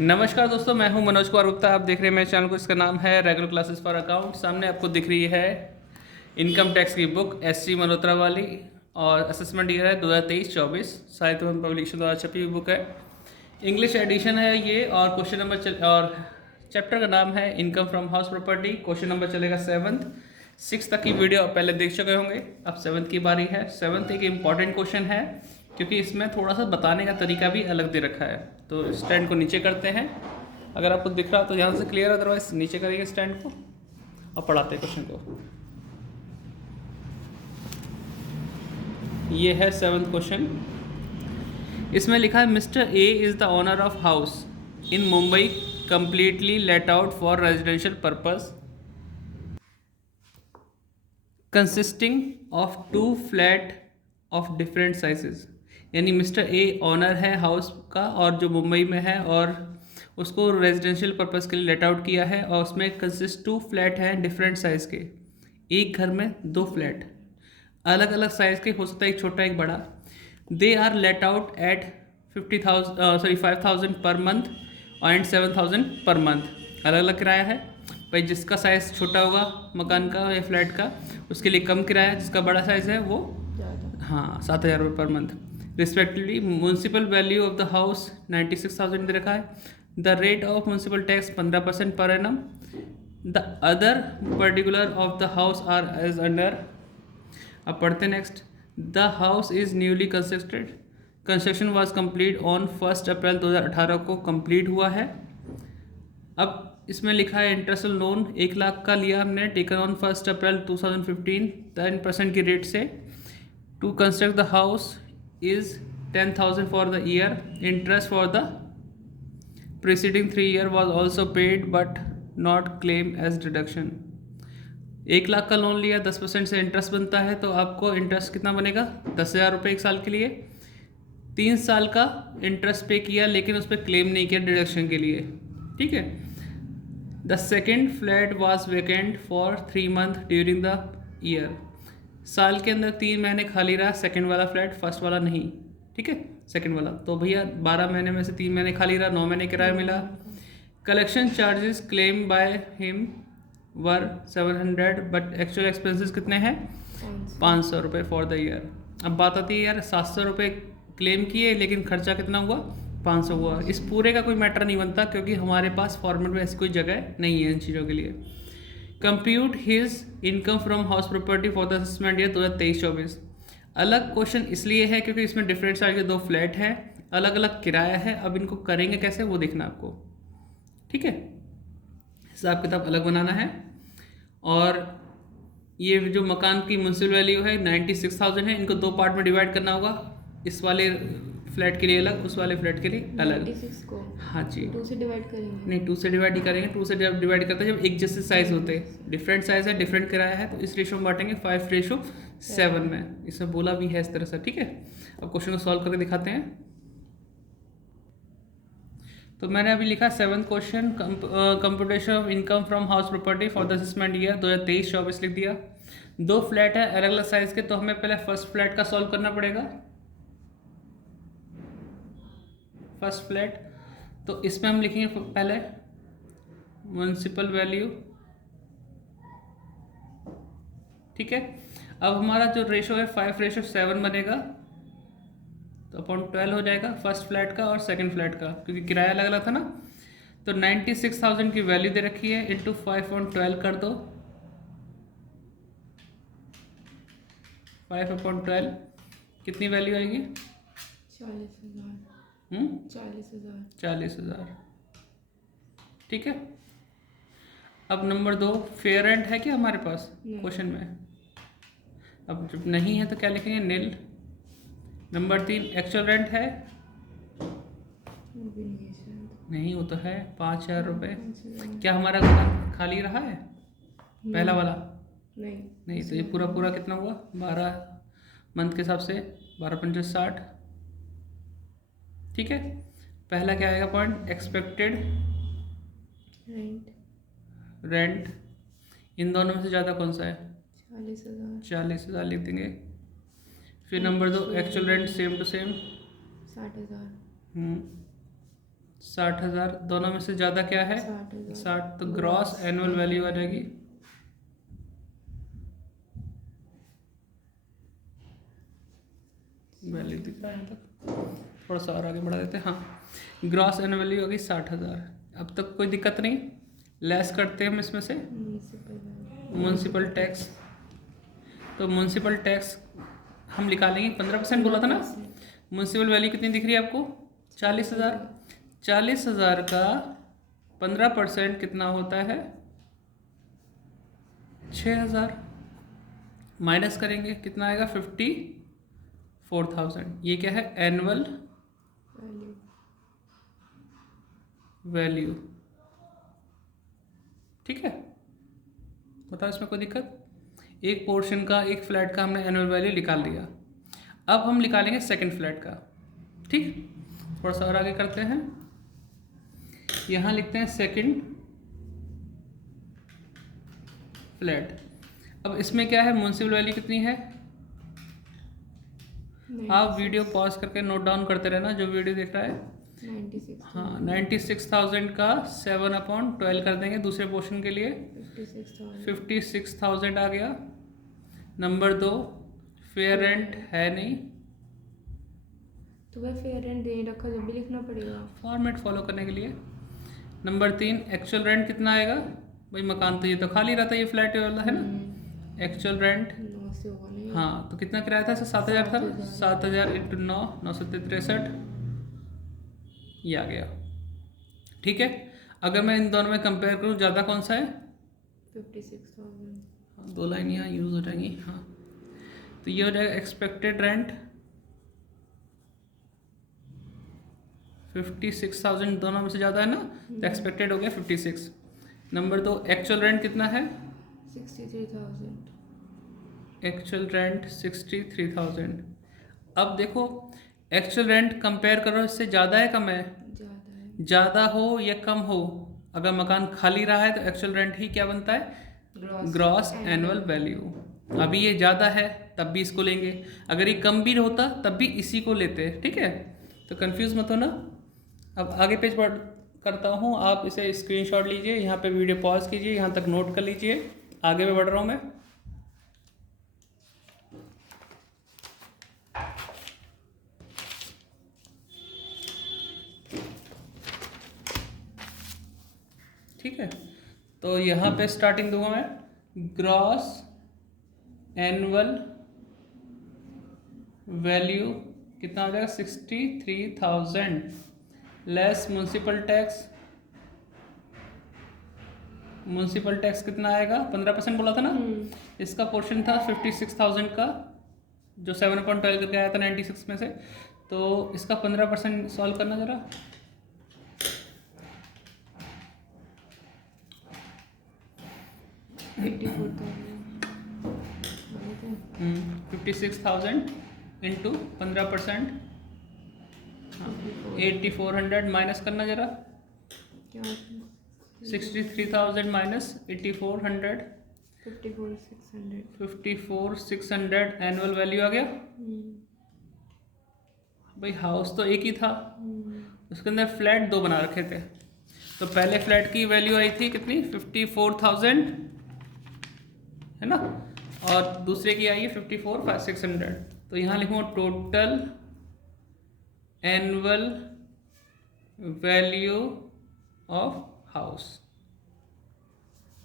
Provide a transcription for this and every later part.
नमस्कार दोस्तों, मैं हूं मनोज कुमार गुप्ता। आप देख रहे हैं मेरे चैनल को। इसका नाम है रेगुलर क्लासेस फॉर अकाउंट। सामने आपको दिख रही है इनकम टैक्स की बुक SC मल्होत्रा वाली, और असेसमेंट ईयर है 2023-24। साहित्य पब्लिकेशन द्वारा छपी हुई बुक है, इंग्लिश एडिशन है ये। और क्वेश्चन नंबर और चैप्टर का नाम है income from house property. Question number चलेगा 7th 6 तक की वीडियो आप पहले देख चुके होंगे। अब 7th की बारी है। 7th एक इम्पॉर्टेंट क्वेश्चन है क्योंकि इसमें थोड़ा सा बताने का तरीका भी अलग दे रखा है। तो स्टैंड को नीचे करते हैं, अगर आपको दिख रहा तो यहाँ से क्लियर, अदरवाइज नीचे करेंगे स्टैंड को और पढ़ाते हैं क्वेश्चन को। ये है 7th क्वेश्चन। इसमें लिखा है mister A is the owner of house in Mumbai completely let out for residential purpose consisting of 2 flat of different sizes। यानी मिस्टर ए ऑनर है हाउस का और जो मुंबई में है, और उसको रेजिडेंशियल पर्पस के लिए लेट आउट किया है, और उसमें कंसिस्ट 2 फ्लैट हैं डिफरेंट साइज़ के। एक घर में 2 फ्लैट अलग अलग साइज़ के, हो सकता है एक छोटा एक बड़ा। They are let out at 5,000 per month and 7,000 per month. अलग अलग किराया है भाई। जिसका साइज़ छोटा होगा मकान का या फ्लैट का, उसके लिए कम किराया, जिसका बड़ा साइज़ है वो हाँ 7,000 रुपये per month respectively. Municipal value of the house 96,000 दे रखा है। The rate of municipal tax 15% per annum. The other particular of the house are as under. अब पढ़ते next. The house is newly constructed. Construction was complete on 1 April 2018 को complete हुआ है। अब इसमें लिखा है इंटरेस्ट लोन 1 लाख का लिया हमने, टेकन ऑन 1 अप्रैल 2015 10% की रेट से। To construct the house is 10,000 for the year. Interest for the preceding 3 year was also paid but not claim as deduction. 1 lakh का लोन लिया, 10% से इंटरेस्ट बनता है, तो आपको इंटरेस्ट कितना बनेगा? 10,000 रुपये 1 साल के लिए। 3 साल का इंटरेस्ट पे किया लेकिन उस पर क्लेम नहीं किया डिडक्शन के लिए, ठीक है। The second flat was vacant for 3 month during the year. साल के अंदर 3 महीने खाली रहा सेकेंड वाला फ्लैट, फर्स्ट वाला नहीं, ठीक है। सेकेंड वाला तो भैया 12 महीने में से 3 महीने खाली रहा, 9 महीने किराया मिला। Collection charges claim by him were 700 but actual expenses कितने हैं? 500 रुपये फॉर द ईयर। अब बात आती है यार 700 रुपये क्लेम किए लेकिन खर्चा कितना हुआ? 500 हुआ। इस पूरे का कोई मैटर नहीं बनता क्योंकि हमारे पास फॉर्मेट में ऐसी कोई जगह नहीं है इन चीज़ों के लिए। Compute his income from house property for the assessment year 2023-24। अलग क्वेश्चन इसलिए है क्योंकि इसमें डिफरेंट साइज के 2 फ्लैट हैं, अलग अलग किराया है। अब इनको करेंगे कैसे वो देखना आपको, ठीक है। हिसाब किताब अलग बनाना है। और ये जो मकान की म्यूनसिपल वैल्यू है 96,000 है, इनको 2 पार्ट में डिवाइड करना होगा। इस वाले फ्लैट के लिए अलग, उस वाले फ्लैट के लिए अलग। 96 को हाँ जी, 2 से डिवाइड करेंगे? नहीं 2 से डिवाइड ही करेंगे। 2 से डिवाइड करते हैं जब एक जैसे साइज होते हैं। डिफरेंट साइज है, डिफरेंट किराया है, तो इस रेशो में बांटेंगे 5:7 में। इसमें बोला भी है इस तरह से, ठीक है। अब क्वेश्चन को सॉल्व करके दिखाते हैं। तो मैंने अभी लिखा 7th question, computation of income from house property for the assessment year 2023-24 लिख दिया। 2 फ्लैट है अलग अलग साइज के, तो हमें पहले फर्स्ट फ्लैट का सॉल्व करना पड़ेगा। फर्स्ट फ्लैट तो इसमें हम लिखेंगे पहले म्यूनसिपल वैल्यू, ठीक है। अब हमारा जो रेशो है 5:7 बनेगा, तो अपॉन 12 हो जाएगा फर्स्ट फ्लैट का और सेकंड फ्लैट का, क्योंकि किराया अलग अलग था ना। तो 96,000 की वैल्यू दे रखी है, इंटू 5/12 कर दो। 5/12 कितनी वैल्यू आएगी? 40,000। 40,000, ठीक है। अब नंबर 2 फेयर रेंट है क्या हमारे पास क्वेश्चन में? अब जब नहीं है तो क्या लिखेंगे? नील। नंबर 3 एक्चुअल रेंट है? नहीं, वो तो है 5,000 रुपये। क्या हमारा मकान खाली रहा है पहला वाला? नहीं, तो ये पूरा पूरा कितना हुआ? 12 मंथ के हिसाब से 12×5 60, ठीक है। पहला क्या आएगा पॉइंट? Expected rent. इन दोनों में से ज़्यादा कौन सा है? 40,000 लिख देंगे। फिर number 2 actual rent same to same 60,000। 60,000, दोनों में से ज़्यादा क्या है? 60,000। 60, तो ग्रॉस एनुअल वैल्यू आ जाएगी वैल्यू दिख रहा है यहाँ तक, थोड़ा सा और आगे बढ़ा देते हैं। हाँ, ग्रॉस एनुअल वैल्यू होगी 60,000। अब तक कोई दिक्कत नहीं, लेस करते हैं हम इसमें से म्यूनसिपल टैक्स। तो म्यूनसिपल टैक्स हम निकालेंगे 15% बोला था ना। म्यूनसिपल वैल्यू कितनी दिख रही है आपको? 40,000। 40,000 का 15% कितना होता है? 6,000। माइनस करेंगे कितना आएगा? 54,000। ये क्या है? Annual value. ठीक है, बताओ इसमें कोई दिक्कत? एक पोर्शन का, एक फ्लैट का हमने एनुअल वैल्यू निकाल लिया। अब हम निकालेंगे सेकंड फ्लैट का। ठीक, थोड़ा सा और आगे करते हैं। यहाँ लिखते हैं सेकंड फ्लैट। अब इसमें क्या है? म्यूनसिपल वैल्यू कितनी है? आप वीडियो पॉज करके नोट डाउन करते रहना जो वीडियो देख रहा है। 96। हाँ, 96,000 का 7/12 कर देंगे दूसरे पोर्शन के लिए। 56,000 आ गया। नंबर 2, फेयर रेंट है नहीं, तो वह फेयर रेंट दे रखा, जब भी लिखना पड़ेगा फॉर्मेट फॉलो करने के लिए। नंबर 3, एक्चुअल रेंट कितना आएगा? भाई मकान तो ये तो खाली रहता है, ये फ्लैट वाला है ना। एक्चुअल रेंट 9 से होगा नहीं। हाँ, तो कितना किराया था? 7,000 था। 7,000 × 9, 963, ये आ गया। ठीक है, अगर मैं इन दोनों में कंपेयर करूँ, ज़्यादा कौन सा है? 56,000। हाँ, 2 लाइन यहाँ यूज़ हो जाएंगी। हाँ, तो ये हो जाएगा एक्सपेक्टेड रेंट 56,000, दोनों में से ज़्यादा है ना, तो एक्सपेक्टेड हो गया 56। नंबर 2, एक्चुअल रेंट कितना है? 63,000। Actual rent 63,000। अब देखो, एक्चुअल रेंट कंपेयर करो, इससे ज़्यादा है कम है? ज़्यादा है। ज़्यादा हो या कम हो, अगर मकान खाली रहा है तो एक्चुअल रेंट ही क्या बनता है? Gross annual value. अभी ये ज़्यादा है तब भी इसको लेंगे, अगर ये कम भी होता तब भी इसी को लेते। ठीक है, तो कंफ्यूज मत हो ना। अब आगे पेज बढ़ करता हूँ, आप इसे स्क्रीनशॉट लीजिए, यहाँ पे वीडियो पॉज कीजिए, यहाँ तक नोट कर लीजिए, आगे में बढ़ रहा हूँ मैं। ठीक है, तो यहाँ पे स्टार्टिंग दूंगा मैं, ग्रॉस एनुअल वैल्यू कितना हो जाएगा? 63,000 less municipal tax. Municipal tax कितना आएगा? 15% बोला था ना। इसका पोर्शन था 56,000 का, जो 7/12 करके आया था 96 में से। तो इसका 15% सॉल्व करना जरा। 56,000 इंटू 15%, 8400 माइनस करना जरा। 63,000 माइनस 8400, 54,600। 54,600 एनुअल वैल्यू आ गया। भाई हाउस तो एक ही था, उसके अंदर फ्लैट 2 बना रखे थे। तो पहले फ्लैट की वैल्यू आई थी कितनी? 54,000 है ना, और दूसरे की आई है 54,600। तो यहाँ लिखूँगा total annual value of house.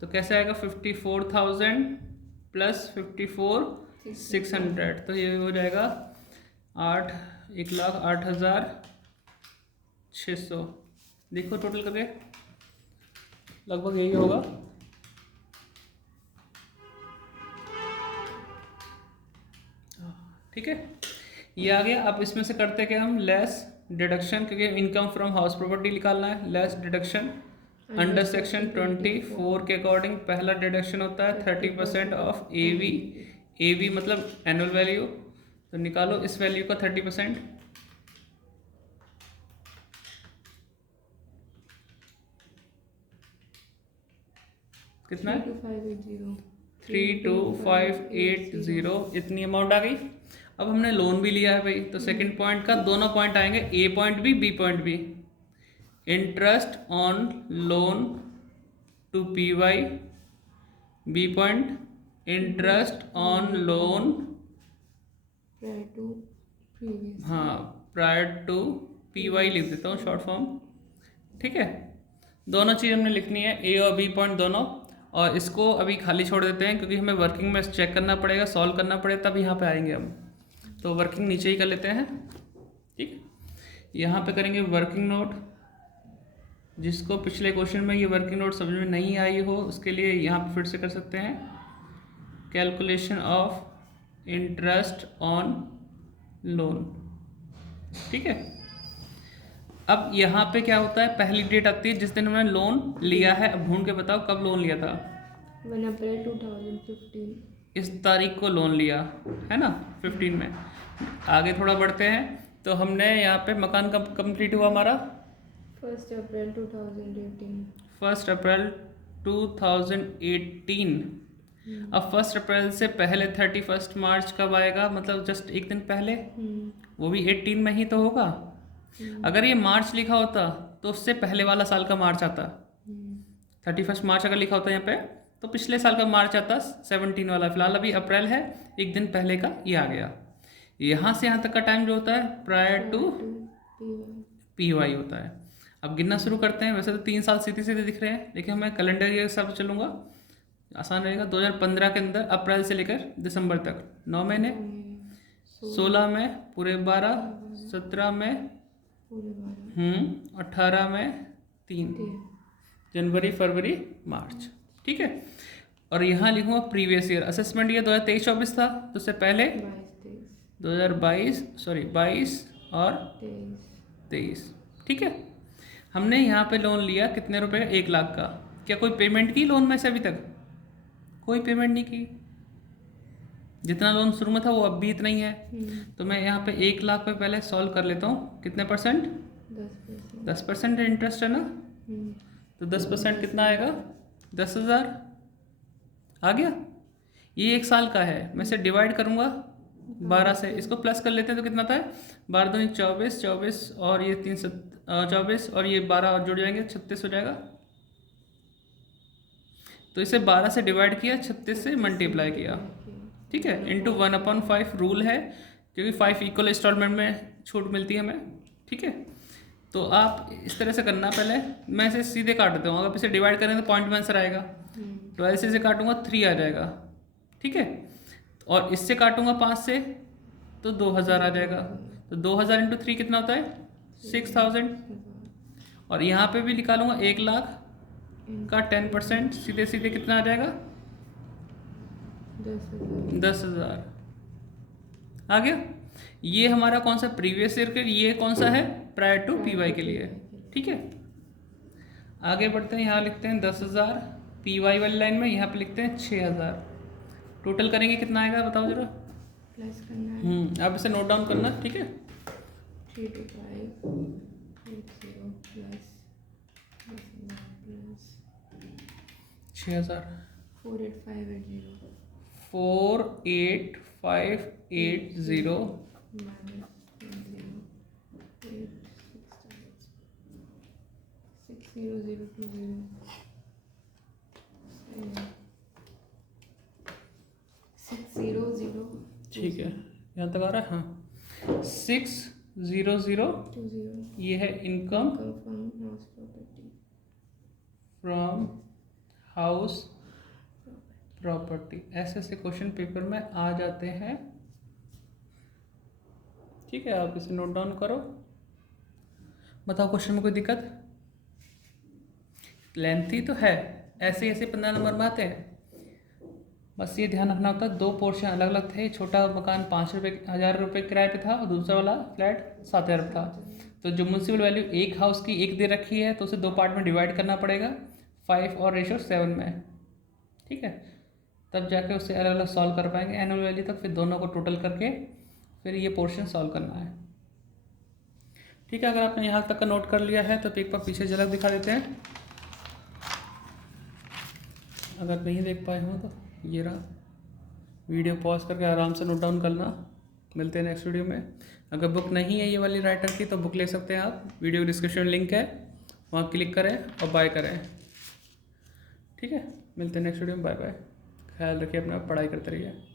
तो कैसे आएगा? 54,000 प्लस 54,600, तो ये हो जाएगा 1,08,600। देखो टोटल करके लगभग यही होगा। ठीक है, ये आ गया। अब इसमें से करते क्या हम? लेस डिडक्शन, क्योंकि इनकम फ्रॉम हाउस प्रॉपर्टी निकालना है। लेस डिडक्शन अंडर सेक्शन 24 के अकॉर्डिंग पहला डिडक्शन होता है 30% ऑफ AV। AV मतलब एनुअल वैल्यू, तो निकालो इस वैल्यू का 30%। कितना है? 32,580, इतनी अमाउंट आ गई। अब हमने लोन भी लिया है भाई, तो सेकंड पॉइंट का दोनों पॉइंट आएंगे, A पॉइंट भी B पॉइंट भी। Interest on loan to P Y, B point interest on loan, prior to previous, हाँ प्रायर टू पी वाई लिख देता हूँ शॉर्ट फॉर्म, ठीक है। दोनों चीज़ हमने लिखनी है, ए और बी पॉइंट दोनों, और इसको अभी खाली छोड़ देते हैं क्योंकि हमें वर्किंग में चेक करना पड़ेगा, सॉल्व करना पड़ेगा, तब यहाँ पे आएंगे हम। तो वर्किंग नीचे ही कर लेते हैं, ठीक है। यहाँ पे करेंगे वर्किंग नोट। जिसको पिछले क्वेश्चन में ये वर्किंग नोट समझ में नहीं आई हो उसके लिए यहाँ पे फिर से कर सकते हैं, calculation of interest on loan, ठीक है। अब यहाँ पे क्या होता है, पहली डेट आती है जिस दिन हमने लोन लिया है। अब ढूंढ के बताओ कब लोन लिया था। 1 अप्रैल 2015, इस तारीख को लोन लिया है ना, 15 में। आगे थोड़ा बढ़ते हैं तो हमने यहाँ पे मकान कब कंप्लीट हुआ हमारा, 1 अप्रैल 2018, 1 अप्रैल 2018। अब 1 अप्रैल से पहले 31 मार्च कब आएगा, मतलब जस्ट एक दिन पहले, वो भी 18 में ही तो होगा। अगर ये मार्च लिखा होता तो उससे पहले वाला साल का मार्च आता, 31 मार्च अगर लिखा होता यहाँ पे तो पिछले साल का मार्च आता 17 वाला। फिलहाल अभी अप्रैल है, एक दिन पहले का ये आ गया। यहाँ से यहाँ तक का टाइम जो होता है प्रायर टू पी वाई होता है। अब गिनना शुरू करते हैं। वैसे तो 3 साल सीधे सीधे दिख रहे हैं, लेकिन मैं कैलेंडर ईयर के हिसाब से चलूँगा, आसान रहेगा। 2015 के अंदर अप्रैल से लेकर दिसंबर तक 9 महीने, 16 में पूरे 12, 17 में पूरे 12, 18 में 3, जनवरी फरवरी मार्च, ठीक है। और यहाँ लिखूँगा प्रीवियस ईयर। असेसमेंट ईयर 2023-24 था, तो उससे पहले 22 और 23, ठीक है। हमने यहाँ पे लोन लिया कितने रुपए का, 1 लाख का। क्या कोई पेमेंट की लोन में से अभी तक? कोई पेमेंट नहीं की। जितना लोन शुरू में था वो अब भी इतना ही है। तो मैं यहाँ पे 1 लाख पे पहले सॉल्व कर लेता हूँ। कितने परसेंट? 10% इंटरेस्ट है ना, तो 10% कितना आएगा, 10,000 आ गया। ये 1 साल का है, मैं इसे डिवाइड करूँगा 12 से, इसको प्लस कर लेते हैं तो कितना था, 12 दूनी 24, 24 और ये 3 24 और ये 12 और जुड़ जाएंगे, 36 हो जाएगा। तो इसे 12 से डिवाइड किया, 36 से मल्टीप्लाई किया, ठीक है। इंटू 1/5 रूल है, क्योंकि 5 इक्वल इंस्टॉलमेंट में छूट मिलती है हमें, ठीक है। तो आप इस तरह से करना। पहले मैं इसे सीधे काट देता हूँ, अगर इसे डिवाइड करें तो पॉइंट में आंसर आएगा। 12 से इसे काटूंगा 3 आ जाएगा, ठीक है। और इससे काटूंगा 5 से तो 2,000 आ जाएगा। तो 2,000 इंटू 3 कितना होता है, 6,000। और यहाँ पे भी निकालूंगा 1 लाख का 10%, सीधे सीधे कितना आ जाएगा, 10,000 आ गया। ये हमारा कौन सा, प्रीवियस ईयर के, ये कौन सा है, प्रायर टू पी वाई के लिए, ठीक है। आगे बढ़ते हैं, यहाँ लिखते हैं 10,000 पी वाई वाली लाइन में, यहाँ पे लिखते हैं 6,000। टोटल करेंगे कितना आएगा बताओ जरा, प्लस करना है। आप इसे नोट डाउन करना, ठीक है। 325 प्लस 6,000 48580 48580 600 ठीक है, यहाँ तक आ रहा है। हाँ 600 ये है इनकम फ्रॉम हाउस प्रॉपर्टी। ऐसे ऐसे क्वेश्चन पेपर में आ जाते हैं, ठीक है। आप इसे नोट डाउन करो, बताओ क्वेश्चन में कोई दिक्कत। लेंथी तो है, ऐसे ऐसे 15 नंबर में आते हैं। बस ये ध्यान रखना होता है, 2 पोर्शन अलग अलग थे। छोटा मकान 5,000 रुपये किराए पे था और दूसरा वाला फ्लैट 7,000 था। तो जो म्यूनसिपल वैल्यू एक हाउस की 1 दे रखी है तो उसे 2 पार्ट में डिवाइड करना पड़ेगा, 5 और रेशो 7 में, ठीक है। तब जाके उससे अलग अलग सॉल्व कर पाएंगे एनुअल वैल्यू तक। फिर दोनों को टोटल करके फिर ये पोर्शन सॉल्व करना है, ठीक है। अगर आपने यहाँ तक का नोट कर लिया है तो एक बार पीछे झलक दिखा देते हैं, अगर नहीं देख पाए हो तो ये रहा। वीडियो पॉज करके आराम से नोट डाउन करना। मिलते हैं नेक्स्ट वीडियो में। अगर बुक नहीं है ये वाली राइटर की तो बुक ले सकते हैं आप, वीडियो डिस्क्रिप्शन लिंक है, वहाँ क्लिक करें और बाय करें। ठीक है, मिलते हैं नेक्स्ट वीडियो में। Bye bye. ख्याल रखिए अपना, पढ़ाई करते रहिए।